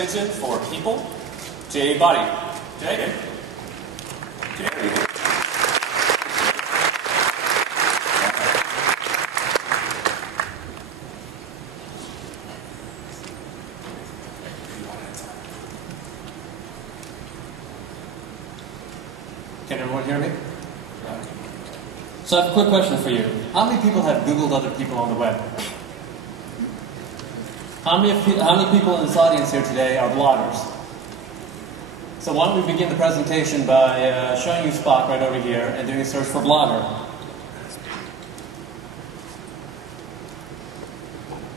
extension for people. J body. J. J. Can everyone hear me? So I have a quick question for you. How many people have Googled other people on the web? How many people in this audience here today are bloggers? So why don't we begin the presentation by showing you Spock right over here and doing a search for blogger.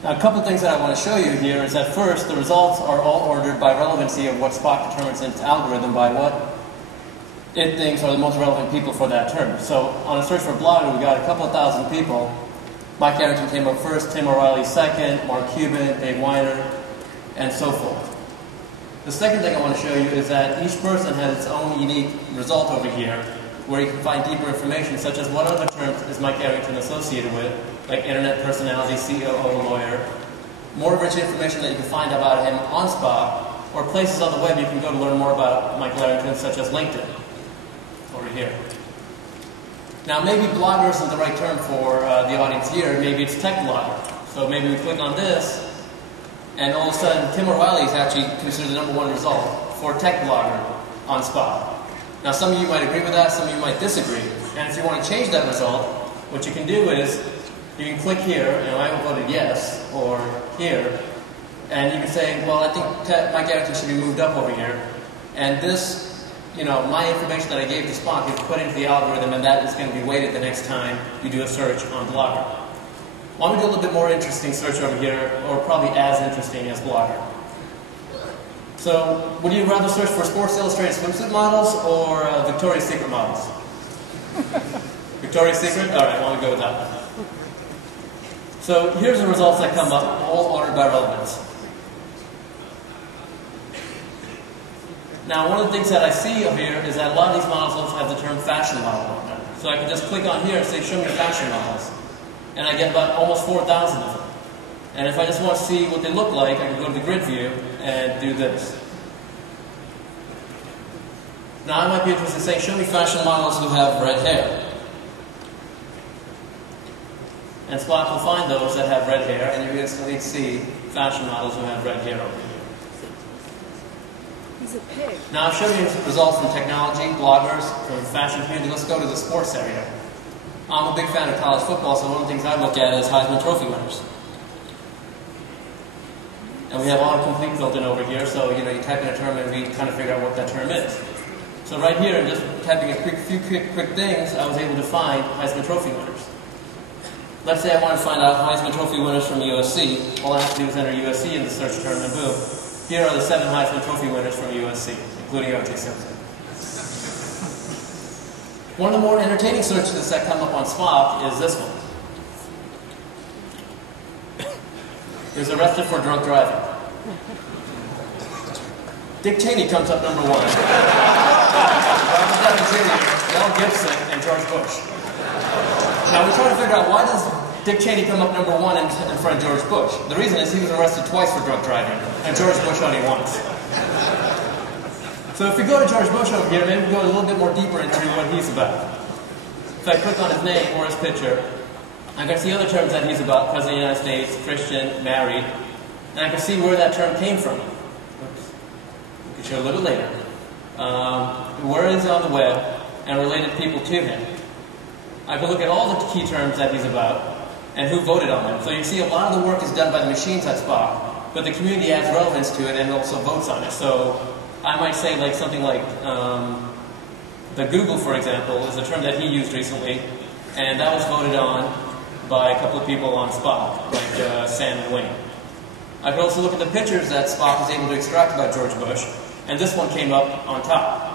Now a couple things that I want to show you here is that first, the results are all ordered by relevancy of what Spock determines in its algorithm by what it thinks are the most relevant people for that term. So on a search for blogger, we got a couple of thousand people. Mike Arrington came up first, Tim O'Reilly second, Mark Cuban, Dave Weiner, and so forth. The second thing I want to show you is that each person has its own unique result over here, where you can find deeper information, such as what other terms is Mike Arrington associated with, like internet personality, COO, lawyer. More rich information that you can find about him on Spock, or places on the web you can go to learn more about Mike Arrington, such as LinkedIn. Over here. Now maybe blogger isn't the right term for the audience here, maybe it's tech blogger. So maybe we click on this, and all of a sudden Tim O'Reilly is actually considered the #1 result for tech blogger on Spock. Now some of you might agree with that, some of you might disagree. And if you want to change that result, what you can do is, you can click here, and I will vote yes, or here, and you can say, well I think Mike Arrington should be moved up over here, and this, my information that I gave to Spock is put into the algorithm, and that is going to be weighted the next time you do a search on Blogger. Why don't we do a little bit more interesting search over here, or probably as interesting as Blogger. So, would you rather search for Sports Illustrated swimsuit models or Victoria's Secret models? Victoria's Secret? Alright, I want to go with that one. So, here's the results that come up, all ordered by relevance. Now, one of the things that I see over here is that a lot of these models also have the term fashion model on them. So I can just click on here and say, show me fashion models. And I get about almost 4,000 of them. And if I just want to see what they look like, I can go to the grid view and do this. Now, I might be interested in saying, show me fashion models who have red hair. And Spock will find those that have red hair, and you instantly see fashion models who have red hair over here. He's a pig. Now I've shown you results from technology, bloggers, from fashion community. Let's go to the sports area. I'm a big fan of college football, so one of the things I look at is Heisman Trophy winners. And we have autocomplete built in over here, so you type in a term and we kind of figure out what that term is. So right here, in just typing a few quick things, I was able to find Heisman Trophy winners. Let's say I want to find out Heisman Trophy winners from USC. All I have to do is enter USC in the search term, and boom. Here are the 7 Heisman Trophy winners from USC, including O.J. Simpson. One of the more entertaining searches that come up on Spock is this one. He was arrested for drunk driving. Dick Cheney comes up #1. Robert Downey Jr., Mel Gibson, and George Bush. Now we're trying to figure out, why does Dick Cheney come up #1 in front of George Bush? The reason is he was arrested twice for drunk driving, and George Bush only once. So if we go to George Bush over here, maybe we go a little bit more deeper into what he's about. If I click on his name or his picture, I can see other terms that he's about: President of the United States, Christian, married, and I can see where that term came from. Oops. We can show a little later. Where is he on the web, and related people to him. I can look at all the key terms that he's about, and who voted on them. So you see a lot of the work is done by the machines at Spock, but the community adds relevance to it and also votes on it. So I might say something like the Google, for example, is a term that he used recently, and that was voted on by a couple of people on Spock, like Sam and Wayne. I could also look at the pictures that Spock was able to extract about George Bush, and this one came up on top.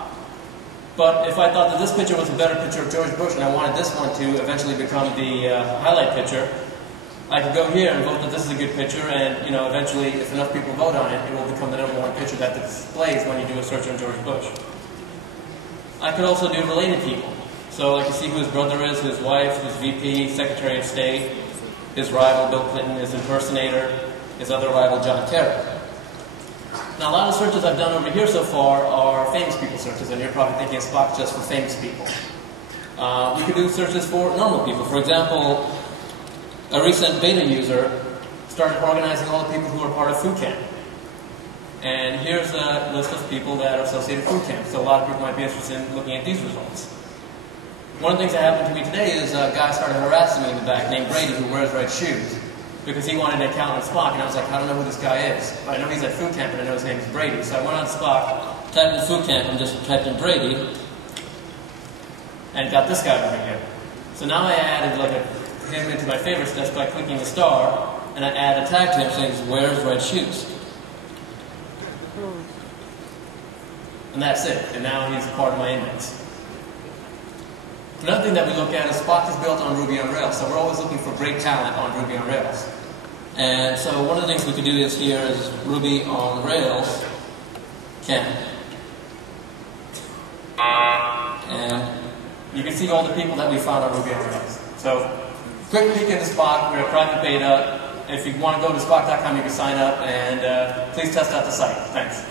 But if I thought that this picture was a better picture of George Bush and I wanted this one to eventually become the highlight picture, I could go here and vote that this is a good picture, and eventually, if enough people vote on it, it will become the #1 picture that displays when you do a search on George Bush. I could also do related people. So I can see who his brother is, who his wife, his VP, Secretary of State, his rival Bill Clinton, his impersonator, his other rival John Kerry. Now, a lot of the searches I've done over here so far are famous people searches, and you're probably thinking Spock's just for famous people. You can do searches for normal people. For example, a recent beta user started organizing all the people who are part of food camp. And here's a list of people that are associated with food camp. So a lot of people might be interested in looking at these results. One of the things that happened to me today is a guy started harassing me in the back named Brady who wears red shoes because he wanted an account on Spock, and I was like, I don't know who this guy is. But I know he's at food camp and I know his name is Brady. So I went on Spock, typed in food camp and just typed in Brady and got this guy over here. So now I added him into my favorites just by clicking the star, and I add a tag to him saying, wears red shoes. And that's it. And now he's part of my index. Another thing that we look at is Spock is built on Ruby on Rails. So we're always looking for great talent on Ruby on Rails. And so one of the things we could do is here is Ruby on Rails camp. And you can see all the people that we found on Ruby on Rails. So quick peek into Spock. We're a private beta. If you want to go to Spock.com, you can sign up, and please test out the site. Thanks.